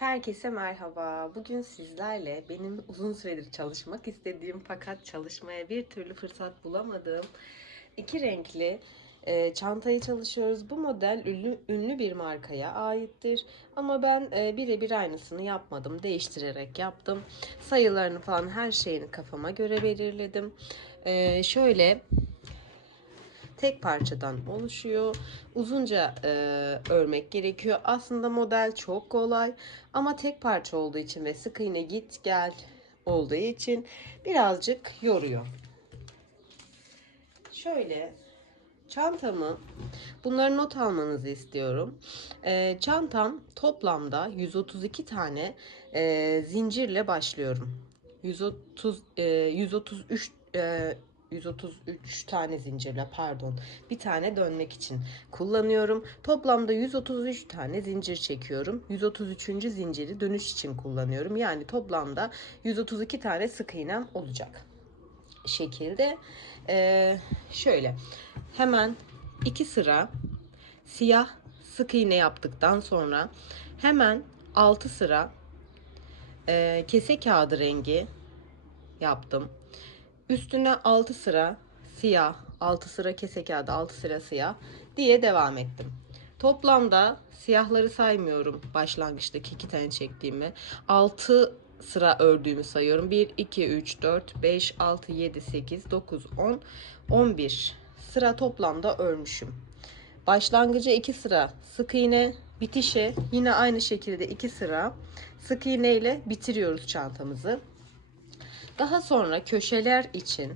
Herkese merhaba. Bugün sizlerle benim uzun süredir çalışmak istediğim fakat çalışmaya bir türlü fırsat bulamadığım iki renkli çantayı çalışıyoruz. Bu model ünlü bir markaya aittir. Ama ben birebir aynısını yapmadım. Değiştirerek yaptım. Sayılarını falan her şeyini kafama göre belirledim. Şöyle tek parçadan oluşuyor. Uzunca örmek gerekiyor. Aslında model çok kolay ama tek parça olduğu için ve sık iğne git gel olduğu için birazcık yoruyor. Şöyle çantamı, bunları not almanızı istiyorum. Çantam toplamda 132 tane zincirle başlıyorum. 133 133 tane zincirle, pardon, bir tane dönmek için kullanıyorum. Toplamda 133 tane zincir çekiyorum. 133. zinciri dönüş için kullanıyorum. Yani toplamda 132 tane sık iğnem olacak şekilde. Şöyle hemen 2 sıra siyah sık iğne yaptıktan sonra hemen 6 sıra kese kağıdı rengi yaptım. Üstüne 6 sıra siyah, 6 sıra kese kağıdı, 6 sıra siyah diye devam ettim. Toplamda siyahları saymıyorum, başlangıçtaki 2 tane çektiğimi. 6 sıra ördüğümü sayıyorum. 1, 2, 3, 4, 5, 6, 7, 8, 9, 10, 11 sıra toplamda örmüşüm. Başlangıca 2 sıra sık iğne, bitişe yine aynı şekilde 2 sıra sık iğne ile bitiriyoruz çantamızı. Daha sonra köşeler için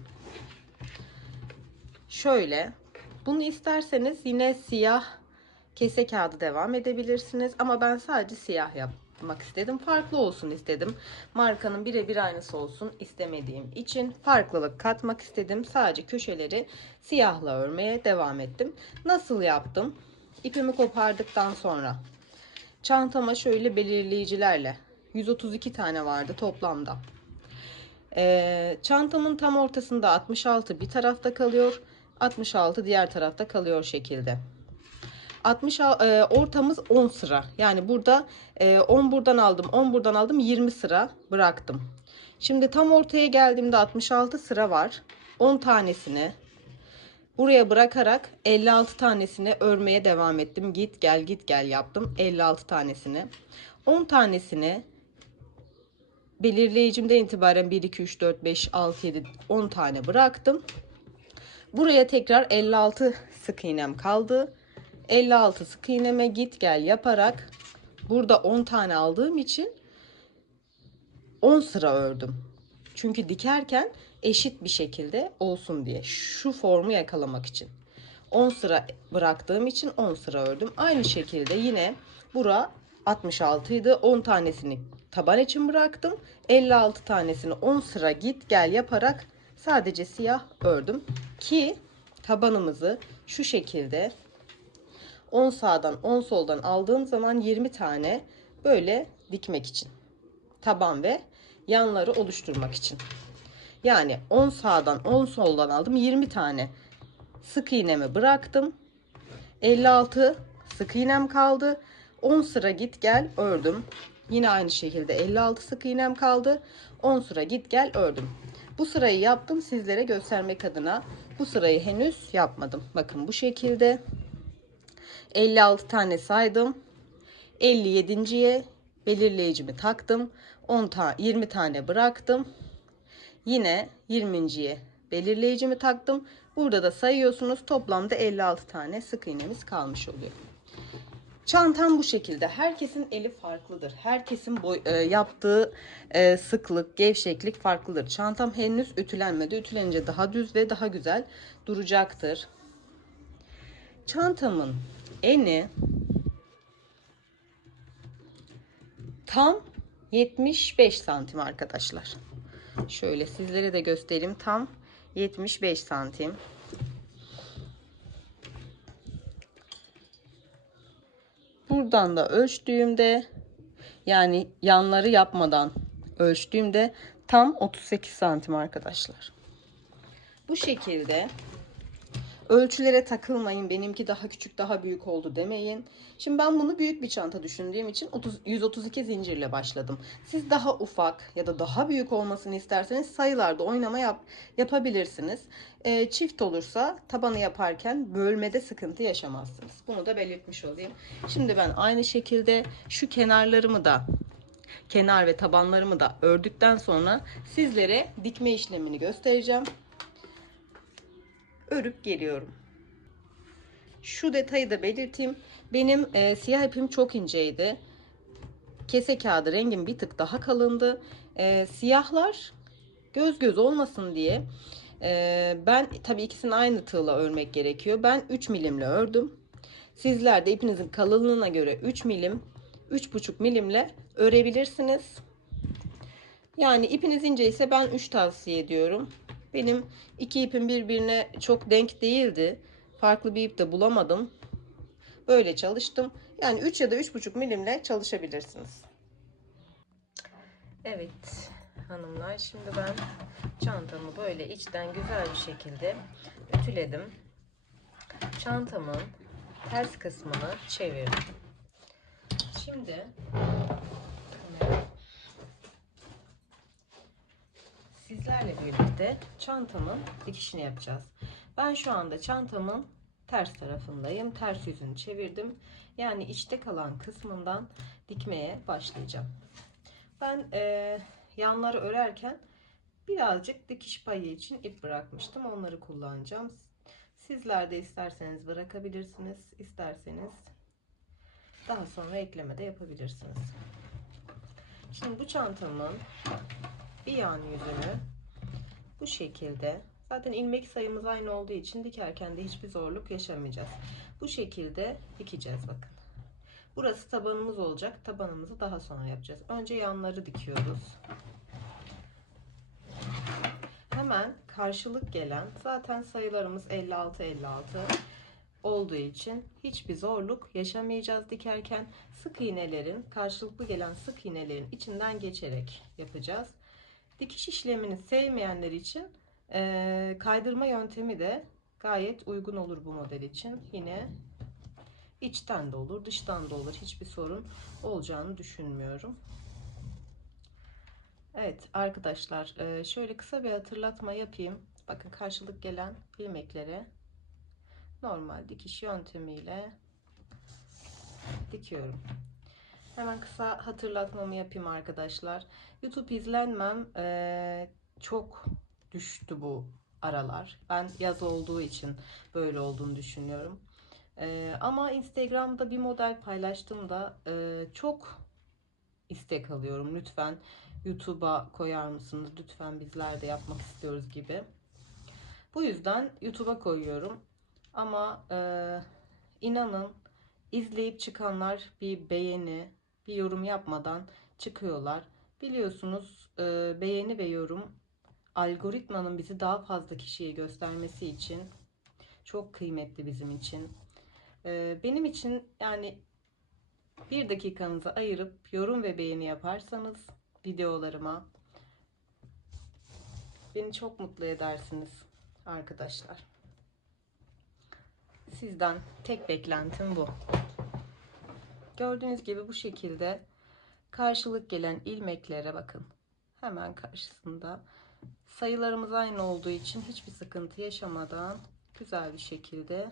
şöyle, bunu isterseniz yine siyah kese kağıdı devam edebilirsiniz ama ben sadece siyah yapmak istedim. Farklı olsun istedim. Markanın birebir aynısı olsun istemediğim için farklılık katmak istedim. Sadece köşeleri siyahla örmeye devam ettim. Nasıl yaptım? İpimi kopardıktan sonra çantama şöyle belirleyicilerle 132 tane vardı toplamda. Çantamın tam ortasında 66 bir tarafta kalıyor, 66 diğer tarafta kalıyor şekilde. 60 ortamız 10 sıra. Yani burada 10 buradan aldım, 10 buradan aldım, 20 sıra bıraktım. Şimdi tam ortaya geldiğimde 66 sıra var. 10 tanesini buraya bırakarak 56 tanesini örmeye devam ettim. Git gel git gel yaptım 56 tanesini. 10 tanesini belirleyicimden itibaren 1, 2, 3, 4, 5, 6, 7, 10 tane bıraktım. Buraya tekrar 56 sık iğnem kaldı. 56 sık iğneme git gel yaparak burada 10 tane aldığım için 10 sıra ördüm. Çünkü dikerken eşit bir şekilde olsun diye, şu formu yakalamak için 10 sıra bıraktığım için 10 sıra ördüm. Aynı şekilde yine bura 66 idi. 10 tanesini taban için bıraktım. 56 tanesini 10 sıra git gel yaparak sadece siyah ördüm ki tabanımızı şu şekilde 10 sağdan 10 soldan aldığım zaman 20 tane böyle dikmek için, taban ve yanları oluşturmak için. Yani 10 sağdan 10 soldan aldım, 20 tane sık iğnemi bıraktım, 56 sık iğnem kaldı, 10 sıra git gel ördüm. Yine aynı şekilde 56 sık iğnem kaldı, 10 sıra git gel ördüm. Bu sırayı yaptım sizlere göstermek adına. Bu sırayı henüz yapmadım. Bakın bu şekilde 56 tane saydım. 57.'ye belirleyicimi taktım. 20 tane bıraktım. Yine 20.'ye belirleyicimi taktım. Burada da sayıyorsunuz. Toplamda 56 tane sık iğnemiz kalmış oluyor. Çantam bu şekilde. Herkesin eli farklıdır. Herkesin yaptığı sıklık, gevşeklik farklıdır. Çantam henüz ütülenmedi. Ütülenince daha düz ve daha güzel duracaktır. Çantamın eni tam 75 santim arkadaşlar. Şöyle sizlere de göstereyim. Tam 75 santim. Buradan da ölçtüğümde, yani yanları yapmadan ölçtüğümde tam 38 santim arkadaşlar. Bu şekilde Ölçülere takılmayın. Benimki daha küçük, daha büyük oldu demeyin. Şimdi ben bunu büyük bir çanta düşündüğüm için 132 zincirle başladım. Siz daha ufak ya da daha büyük olmasını isterseniz sayılarda oynama yapabilirsiniz. Çift olursa tabanı yaparken bölmede sıkıntı yaşamazsınız. Bunu da belirtmiş olayım. Şimdi ben aynı şekilde şu kenarlarımı da, kenar ve tabanlarımı da ördükten sonra sizlere dikme işlemini göstereceğim. Örüp geliyorum. Şu detayı da belirteyim. Benim siyah ipim çok inceydi. Kese kağıdı rengim bir tık daha kalındı. Siyahlar göz göz olmasın diye ben tabii ikisini aynı tığla örmek gerekiyor. Ben 3 milimle ördüm. Sizler de ipinizin kalınlığına göre 3 milim, 3,5 milimle örebilirsiniz. Yani ipiniz ince ise ben 3 tavsiye ediyorum. Benim iki ipim birbirine çok denk değildi. Farklı bir ip de bulamadım. Böyle çalıştım. Yani 3 ya da 3,5 milimle çalışabilirsiniz. Evet hanımlar, şimdi ben çantamı böyle içten güzel bir şekilde ütüledim. Çantamın ters kısmını çevirdim. Şimdi sizlerle birlikte çantamın dikişini yapacağız. Ben şu anda çantamın ters tarafındayım. Ters yüzünü çevirdim. Yani içte kalan kısmından dikmeye başlayacağım. Ben yanları örerken birazcık dikiş payı için ip bırakmıştım. Onları kullanacağım. Sizler de isterseniz bırakabilirsiniz. İsterseniz daha sonra ekleme de yapabilirsiniz. Şimdi bu çantamın bir yan yüzünü bu şekilde, zaten ilmek sayımız aynı olduğu için dikerken de hiçbir zorluk yaşamayacağız. Bu şekilde dikeceğiz bakın. Burası tabanımız olacak. Tabanımızı daha sonra yapacağız. Önce yanları dikiyoruz. Hemen karşılık gelen, zaten sayılarımız 56 olduğu için hiçbir zorluk yaşamayacağız dikerken. Sık iğnelerin, karşılıklı gelen sık iğnelerin içinden geçerek yapacağız. Dikiş işlemini sevmeyenler için kaydırma yöntemi de gayet uygun olur bu model için. Yine içten de olur, dıştan da olur. Hiçbir sorun olacağını düşünmüyorum. Evet arkadaşlar, şöyle kısa bir hatırlatma yapayım. Bakın, karşılık gelen ilmeklere normal dikiş yöntemiyle dikiyorum. Hemen kısa hatırlatmamı yapayım arkadaşlar. YouTube izlenmem çok düştü bu aralar. Ben yaz olduğu için böyle olduğunu düşünüyorum. Ama Instagram'da bir model paylaştığımda çok istek alıyorum. Lütfen YouTube'a koyar mısınız? Lütfen bizler de yapmak istiyoruz gibi. Bu yüzden YouTube'a koyuyorum. Ama inanın, izleyip çıkanlar bir beğeni, bir yorum yapmadan çıkıyorlar. Biliyorsunuz beğeni ve yorum algoritmanın bizi daha fazla kişiye göstermesi için çok kıymetli bizim için. Benim için yani bir dakikanızı ayırıp yorum ve beğeni yaparsanız videolarıma beni çok mutlu edersiniz arkadaşlar. Sizden tek beklentim bu. Gördüğünüz gibi bu şekilde karşılık gelen ilmeklere bakın. Hemen karşısında sayılarımız aynı olduğu için hiçbir sıkıntı yaşamadan güzel bir şekilde,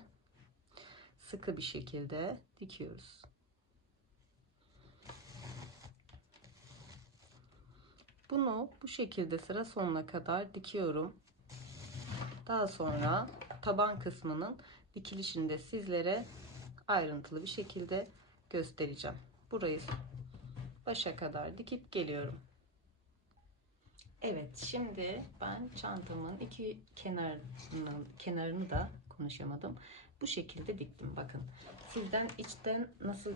sıkı bir şekilde dikiyoruz. Bunu bu şekilde sıra sonuna kadar dikiyorum. Daha sonra taban kısmının dikilişini de sizlere ayrıntılı bir şekilde göstereceğim. Burayı başa kadar dikip geliyorum. Evet, şimdi ben çantamın iki kenarını da konuşamadım. Bu şekilde diktim. Bakın.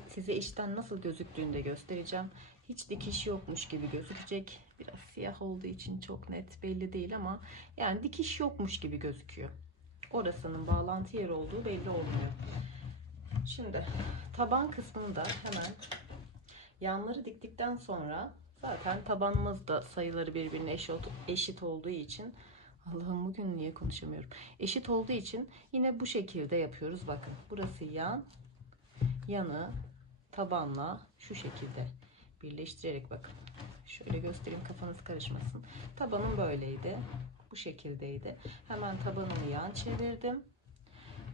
Size içten nasıl gözüktüğünü de göstereceğim. Hiç dikiş yokmuş gibi gözükecek. Biraz siyah olduğu için çok net belli değil ama yani dikiş yokmuş gibi gözüküyor. Orasının bağlantı yeri olduğu belli olmuyor. Şimdi taban kısmını da hemen yanları diktikten sonra, zaten tabanımız da sayıları birbirine eşit olduğu için Allah'ım bugün niye konuşamıyorum. Eşit olduğu için yine bu şekilde yapıyoruz. Bakın burası yan, yanı tabanla şu şekilde birleştirerek bakın. Şöyle göstereyim kafanız karışmasın. Tabanım böyleydi. Bu şekildeydi. Hemen tabanımı yan çevirdim.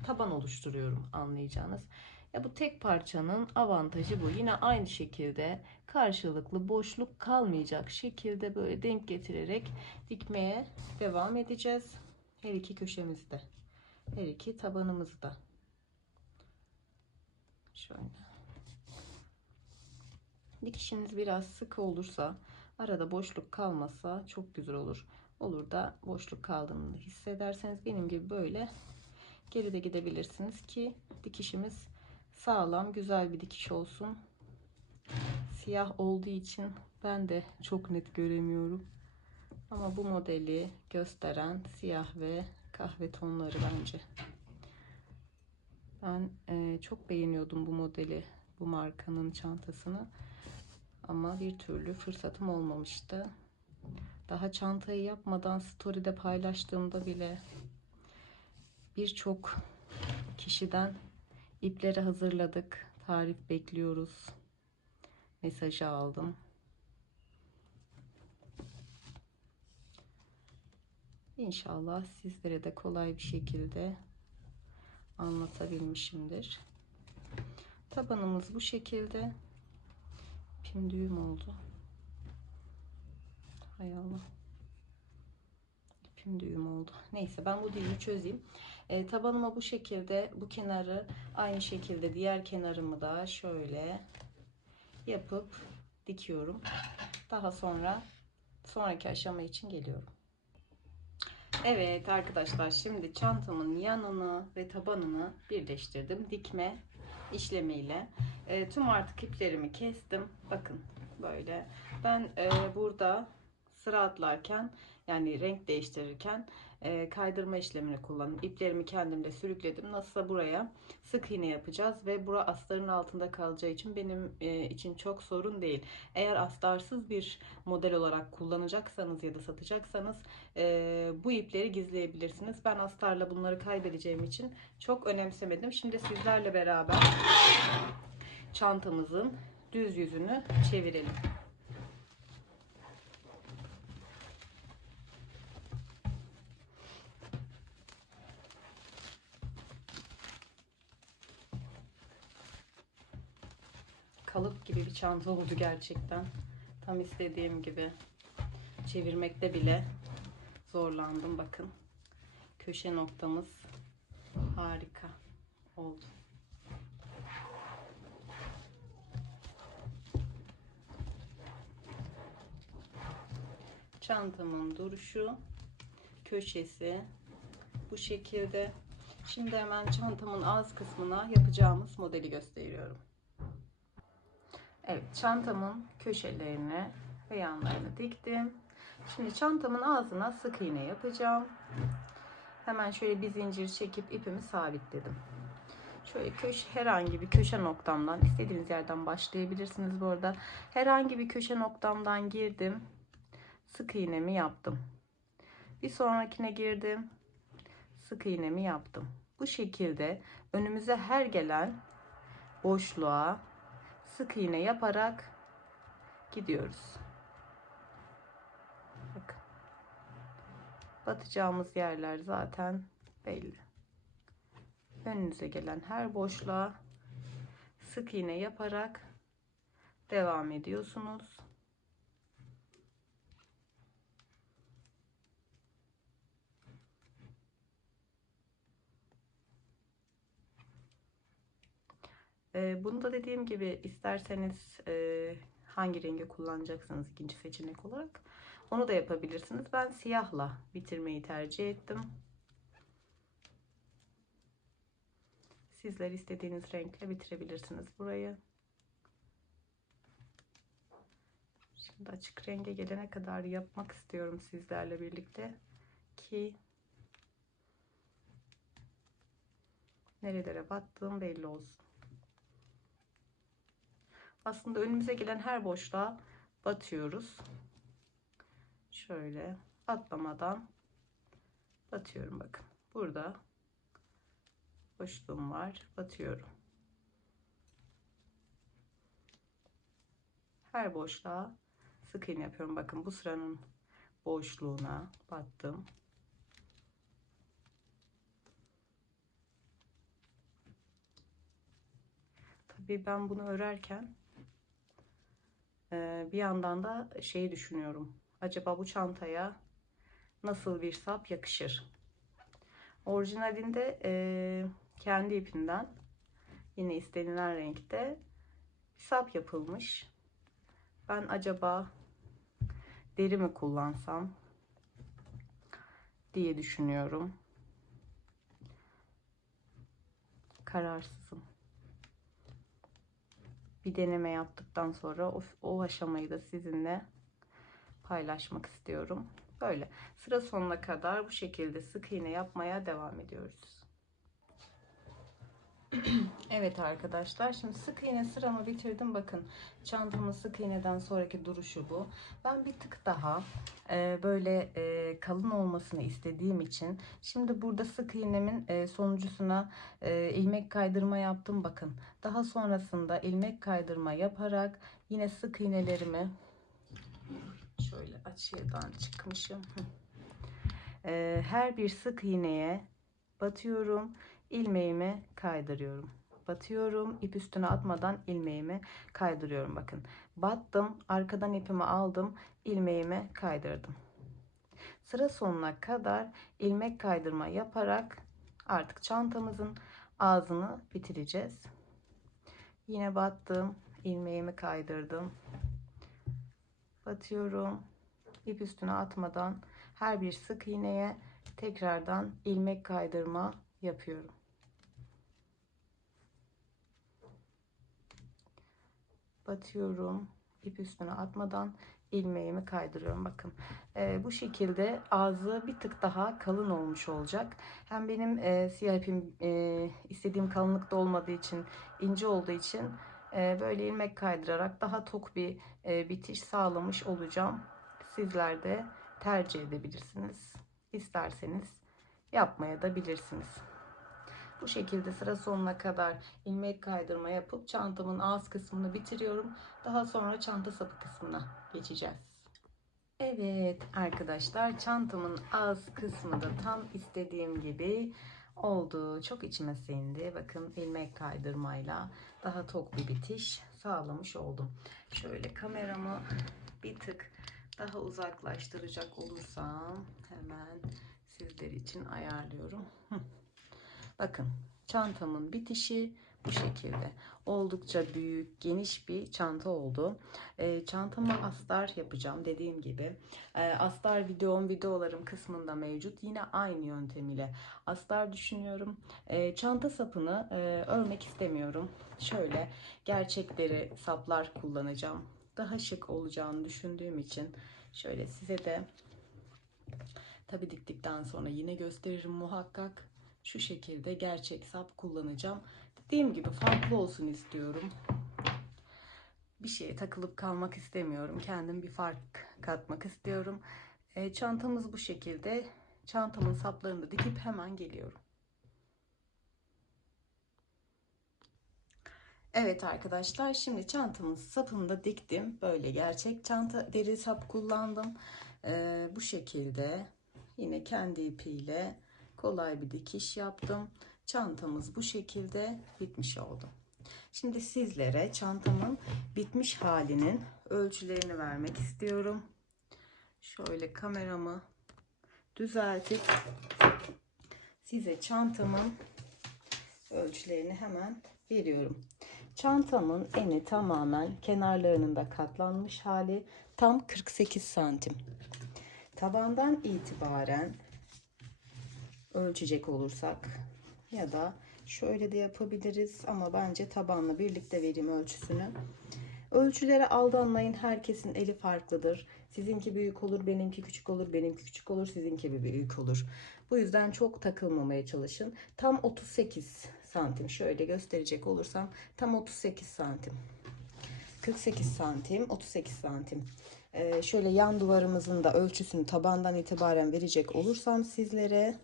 Taban oluşturuyorum anlayacağınız. Ya bu tek parçanın avantajı bu. Yine aynı şekilde karşılıklı boşluk kalmayacak şekilde böyle denk getirerek dikmeye devam edeceğiz. Her iki köşemizde. Her iki tabanımızda. Şöyle. Dikişiniz biraz sık olursa, arada boşluk kalmasa çok güzel olur. Olur da boşluk kaldığını hissederseniz benim gibi böyle geride gidebilirsiniz ki dikişimiz sağlam, güzel bir dikiş olsun. Siyah olduğu için ben de çok net göremiyorum. Ama bu modeli gösteren siyah ve kahve tonları bence. Ben çok beğeniyordum bu modeli, bu markanın çantasını. Ama bir türlü fırsatım olmamıştı. Daha çantayı yapmadan story'de paylaştığımda bile birçok kişiden ipleri hazırladık, tarif bekliyoruz mesajı aldım. İnşallah sizlere de kolay bir şekilde anlatabilmişimdir. Tabanımız bu şekilde. İpim düğüm oldu. Hay Allah. İpim düğüm oldu. Neyse ben bu düğümü çözeyim. Tabanıma bu şekilde, bu kenarı aynı şekilde diğer kenarımı da şöyle yapıp dikiyorum. Daha sonra sonraki aşama için geliyorum. Evet arkadaşlar, şimdi çantamın yanını ve tabanını birleştirdim dikme işlemiyle. Tüm artık iplerimi kestim. Bakın böyle. Ben burada sıra atlarken, yani renk değiştirirken kaydırma işlemini kullandım. İplerimi kendim de sürükledim. Nasılsa buraya sık iğne yapacağız ve bura astarın altında kalacağı için benim için çok sorun değil. Eğer astarsız bir model olarak kullanacaksanız ya da satacaksanız bu ipleri gizleyebilirsiniz. Ben astarla bunları kaybedeceğim için çok önemsemedim. Şimdi sizlerle beraber çantamızın düz yüzünü çevirelim. Kalıp gibi bir çanta oldu gerçekten. Tam istediğim gibi. Çevirmekte bile zorlandım. Bakın. Köşe noktamız harika oldu. Çantamın duruşu, köşesi bu şekilde. Şimdi hemen çantamın ağız kısmına yapacağımız modeli gösteriyorum. Evet, çantamın köşelerini ve yanlarını diktim. Şimdi çantamın ağzına sık iğne yapacağım. Hemen şöyle bir zincir çekip ipimi sabitledim. Şöyle herhangi bir köşe noktamdan, istediğiniz yerden başlayabilirsiniz bu arada. Herhangi bir köşe noktamdan girdim. Sık iğnemi yaptım. Bir sonrakine girdim. Sık iğnemi yaptım. Bu şekilde önümüze her gelen boşluğa sık iğne yaparak gidiyoruz. Bakın. Batacağımız yerler zaten belli. Önünüze gelen her boşluğa sık iğne yaparak devam ediyorsunuz. Bunu da dediğim gibi isterseniz hangi rengi kullanacaksınız ikinci seçenek olarak onu da yapabilirsiniz. Ben siyahla bitirmeyi tercih ettim. Sizler istediğiniz renkle bitirebilirsiniz burayı. Şimdi açık renge gelene kadar yapmak istiyorum sizlerle birlikte ki nerelere battığım belli olsun. Aslında önümüze gelen her boşluğa batıyoruz. Şöyle atlamadan batıyorum. Bakın burada boşluğum var, batıyorum. Her boşluğa sık iğne yapıyorum. Bakın bu sıranın boşluğuna battım. Tabii ben bunu örerken bir yandan da şeyi düşünüyorum. Acaba bu çantaya nasıl bir sap yakışır? Orijinalinde kendi ipimden yine istenilen renkte bir sap yapılmış. Ben acaba deri mi kullansam diye düşünüyorum. Kararsızım. Bir deneme yaptıktan sonra o aşamayı da sizinle paylaşmak istiyorum. Böyle sıra sonuna kadar bu şekilde sık iğne yapmaya devam ediyoruz. Evet arkadaşlar, şimdi sık iğne sıramı bitirdim. Bakın çantamın sık iğneden sonraki duruşu bu. Ben bir tık daha böyle kalın olmasını istediğim için şimdi burada sık iğnemin sonuncusuna ilmek kaydırma yaptım. Bakın daha sonrasında ilmek kaydırma yaparak yine sık iğnelerimi şöyle açıdan çıkmışım. Her bir sık iğneye batıyorum, ilmeğimi kaydırıyorum. Batıyorum, ip üstüne atmadan ilmeğimi kaydırıyorum. Bakın battım, arkadan ipimi aldım, ilmeğimi kaydırdım. Sıra sonuna kadar ilmek kaydırma yaparak artık çantamızın ağzını bitireceğiz. Yine battım, ilmeğimi kaydırdım. Batıyorum, ip üstüne atmadan her bir sık iğneye tekrardan ilmek kaydırma yapıyorum. Batıyorum, ip üstüne atmadan ilmeğimi kaydırıyorum. Bakın bu şekilde ağzı bir tık daha kalın olmuş olacak. Hem benim siyah ipim istediğim kalınlıkta olmadığı için, ince olduğu için böyle ilmek kaydırarak daha tok bir bitiş sağlamış olacağım. Sizler de tercih edebilirsiniz. İsterseniz yapmaya da bilirsiniz. Bu şekilde sıra sonuna kadar ilmek kaydırma yapıp çantamın ağız kısmını bitiriyorum. Daha sonra çanta sapı kısmına geçeceğiz. Evet arkadaşlar, çantamın ağız kısmı da tam istediğim gibi oldu. Çok içime sindi. Bakın ilmek kaydırmayla daha tok bir bitiş sağlamış oldum. Şöyle kameramı bir tık daha uzaklaştıracak olursam hemen sizler için ayarlıyorum. Bakın çantamın bitişi bu şekilde. Oldukça büyük, geniş bir çanta oldu. Çantama astar yapacağım dediğim gibi. Astar videolarım kısmında mevcut. Yine aynı yöntemiyle astar düşünüyorum. Çanta sapını örmek istemiyorum. Şöyle gerçekleri saplar kullanacağım. Daha şık olacağını düşündüğüm için şöyle size de tabi diktikten sonra yine gösteririm muhakkak. Şu şekilde gerçek sap kullanacağım. Dediğim gibi farklı olsun istiyorum. Bir şeye takılıp kalmak istemiyorum. Kendim bir fark katmak istiyorum. Çantamız bu şekilde. Çantamın saplarını da dikip hemen geliyorum. Evet arkadaşlar, şimdi çantamın sapını da diktim. Böyle gerçek çanta deri sap kullandım. Bu şekilde yine kendi ipiyle kolay bir dikiş yaptım. Çantamız bu şekilde bitmiş oldu. Şimdi sizlere çantamın bitmiş halinin ölçülerini vermek istiyorum. Şöyle kameramı düzeltip size çantamın ölçülerini hemen veriyorum. Çantamın eni tamamen kenarlarının da katlanmış hali, tam 48 santim. Tabandan itibaren ölçecek olursak ya da şöyle de yapabiliriz ama bence tabanla birlikte vereyim ölçüsünü. Ölçülere aldanmayın, herkesin eli farklıdır. Sizinki büyük olur, benimki küçük olur, benimki küçük olur, sizinki büyük olur. Bu yüzden çok takılmamaya çalışın. Tam 38 santim, şöyle gösterecek olursam tam 38 santim. 48 santim, 38 santim. Şöyle yan duvarımızın da ölçüsünü tabandan itibaren verecek olursam sizlere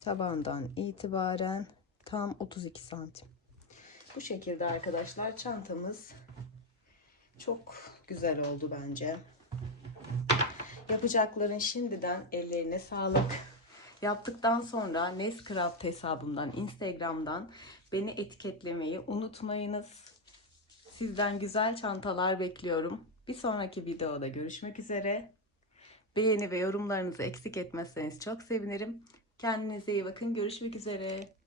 tabandan itibaren tam 32 santim. Bu şekilde arkadaşlar çantamız çok güzel oldu bence. Yapacakların şimdiden ellerine sağlık. Yaptıktan sonra Nescraft hesabımdan, Instagram'dan beni etiketlemeyi unutmayınız. Sizden güzel çantalar bekliyorum. Bir sonraki videoda görüşmek üzere. Beğeni ve yorumlarınızı eksik etmezseniz çok sevinirim. Kendinize iyi bakın. Görüşmek üzere.